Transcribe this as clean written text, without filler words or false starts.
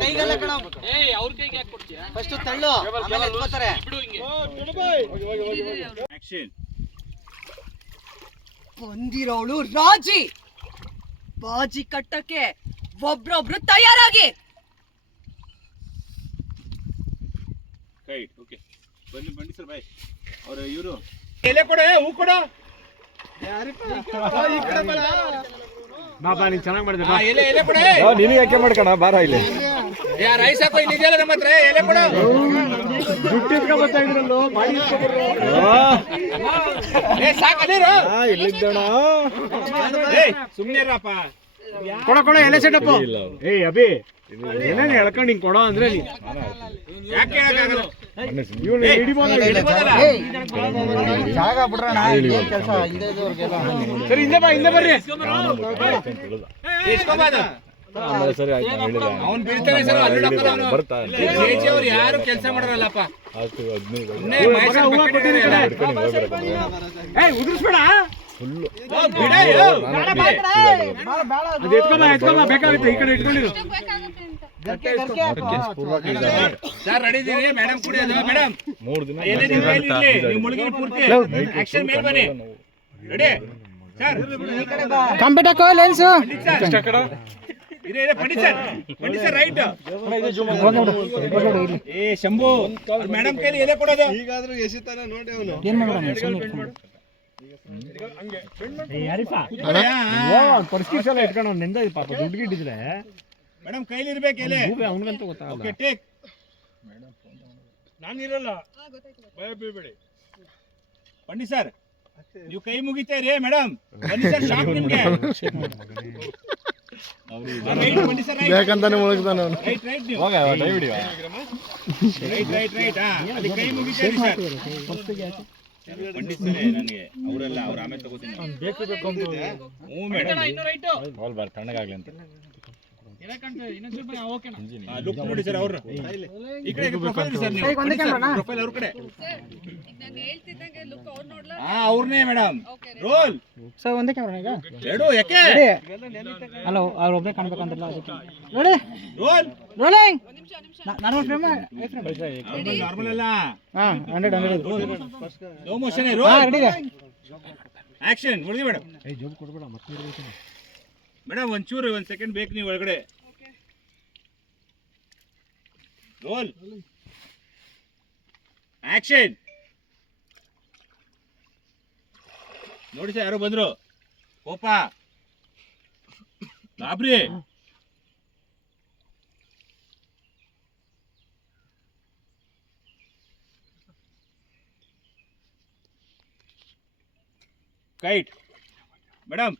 ಕೈಗೆಲ್ಲ ಕಣ ಅವ್ರ ಕೈಗೆ ಯಾಕೆ ಕೊಡ್ತೀಯ ಫಸ್ಟ್ ತಳ್ಳು ಆಮೇಲೆ ಎತ್ಕೋತಾರೆ ಬಂದಿರೋಳು ರಾಜಿ ಬಾಜಿ ಕಟ್ಟಕ್ಕೆ ಒಬ್ರೊಬ್ರು ತಯಾರಾಗಿ ಓಕೆ ಬನ್ನಿ ಬನ್ನಿ ಸರ್ ಬಾಯ್ ಅವ್ರ ಇವರು ಎಲೆ ಕೊಡ ಹೂ ಕೊಡ ಬಾಬಾ ನೀನ್ ಚೆನ್ನಾಗಿ ಮಾಡಿದೆ ಎಲೆ ಎಲೆ ಕೊಡ ನೀನು ಯಾಕೆ ಮಾಡ್ಕಣ ಬಾರ ಇಲ್ಲಿ ರೈಸ್ ಹಾಕೋ ಇಲ್ಲಿ ಇದೆಯಲ್ಲ ನಮ್ಮ ಹತ್ರ ಎಲೆ ಕೊಡ ದುಡ್ಡು ಇಟ್ಕೊಂಡ್ ಬರ್ತಾ ಇದ್ರಲ್ಲೋ ಮಾಡಿ ಇಲ್ಲಿದ್ದಣ ಸುಮ್ನೆ ಇರಪ್ಪ ಕೊಡ ಕೊಡ ಎಲೆ ಸೆಟಪ್ ಏಯ್ ಅಭಿ ಏನೇನು ಹೇಳ್ಕೊಂಡು ಹಿಂಗ್ ಕೊಡೋ ಅಂದ್ರೆ ಯಾಕೆ ಹೇಳಕ್ಕಾಗಲ್ಲ ಜಾಗ ಬಿಡ್ರಣ ಕೆಲಸ ಸರಿ ಹಿಂದೆ ಬಾ ಹಿಂದೆ ಬರ್ರಿ ಸರಿ ಅವ್ನು ಬೀಳ್ತಾನೆ ಸರ್ ಅವ್ರು ಯಾರು ಕೆಲಸ ಮಾಡರಲ್ಲಪ್ಪ ಉದುರಿಸ್ಬೇಡ ಬೇಕಾಗುತ್ತೆ ಈ ಕಡೆ ಇಟ್ಕೊಂಡಿರು ಸರ್ ರೆಡಿ ಇದೀರಿ ಮೇಡಮ್ ಕುಡಿಯೋದು ಮೇಡಮ್ 3 ದಿನ ನೀವು ಮುಳುಗಿನ ಪೂರ್ತಿ ಆಕ್ಷನ್ ಮೇಲೆ ಬನ್ನಿ ರೆಡಿ ಸರ್ ಕಂಪ್ಯೂಟರ್ ಕೋ ಲೆನ್ಸ್ ಪಂಡಿತ್ ಸರ್ ರೈಟ್ ಏ ಶಂಭು ಮೇಡಮ್ ಕೈಲಿ ಎಲೆ ಕೊಡೋದು ಈಗಾದ್ರೂ ಎಸಿತಾನ ನೋಡಿ ಅವನು ಏನ್ ಮಾಡೋಣ ಪರಿಸ್ಥಿತಿ ಎಲ್ಲ ಇಟ್ಕೊಂಡು ನಿಂದ ಪಾಪ ದುಡ್ಡು ಗಿಟ್ಟಿದ್ರೆ ಮೇಡಮ್ ಕೈಲಿ ಇರ್ಬೇಕು ಎಲೆ ಅವನಿಗಂತ ಗೊತ್ತಾಗಲ್ಲ ಓಕೆ ಟೇಕ್ ನಾನು ಇರಲ್ಲ ಭಯ ಬೀಳ್ಬೇಡಿ ಪಂಡಿತ್ ಸರ್ ನೀವು ಕೈ ಮುಗಿತೀರಿ ಮೇಡಮ್ ಬನ್ನಿ ಸರ್ ಶಾಕ್ ನಿಮ್ಗೆ ಬೇಕಂತಾನೆ ಮುಳುಗ್ತಾನೆ ಅವನು ರೈಟ್ ರೈಟ್ ನೀವು ಹೋಗ ಡೈ ವಿಡಿಯೋ ರೈಟ್ ಅಲ್ಲಿ ಕೈ ಮುಗಿತೀರಿ ಸರ್ ಪಂಡಿತ್ ಸರ್ ನನಗೆ ಅವರೆಲ್ಲ ಅವ್ರ ಆಮೇಲೆ ತಗೋತೀನಿ ಬೇಕು ಹ್ಞೂ ಮೇಡಮ್ ಬಾಲ್ ಬಾರ್ ತಣ್ಣಗಾಗ್ಲಿ ಅಂತ ಲುಕ್ ನೋಡಿ ಸರ್ ಅವ್ರ ಈ ಕಡೆ ಪ್ರೊಫೈಲ್ ಸರ್ ನೀವು ಪ್ರೊಫೈಲ್ ಅವ್ರ ಕಡೆ ಅವ್ರನ್ನೇ ಮೇಡಮ್ ರೋಲ್ ಸರ್ ಒಂದೇ ಕ್ಯಾಮ್ರಾ ಈಗ ಎರಡು ಯಾಕೆ ಹಲೋ ಅವ್ರು ಒಬ್ಬನೇ ಕಾಣ್ಬೇಕಂತಲ್ಲ ಅದಕ್ಕೆ ready roll rolling normal frame normal ಅಲ್ಲ ಹಾ 100 ಸ್ಲೋ ಮೋಷನ್ ಹಾ ರೋಲ್ ರೆಡಿ ಆಕ್ಷನ್ ನೋಡಿ ಮೇಡಮ್ ಏ ಜೋಬ್ ಕೊಡ್ಬೇಡ ಮತ್ತೆ ಮೇಡಮ್ ಒಂಚೂರು ಒಂದು ಸೆಕೆಂಡ್ ಬೇಕು ನೀವು ಒಳಗಡೆ ರೋಲ್ ಆಕ್ಷನ್ ನೋಡಿ ಸರ್ ಯಾರೋ ಬಂದ್ರು ಕೋಪ ಗಾಬ್ರಿ ಕೈಟ್ ಮೇಡಮ್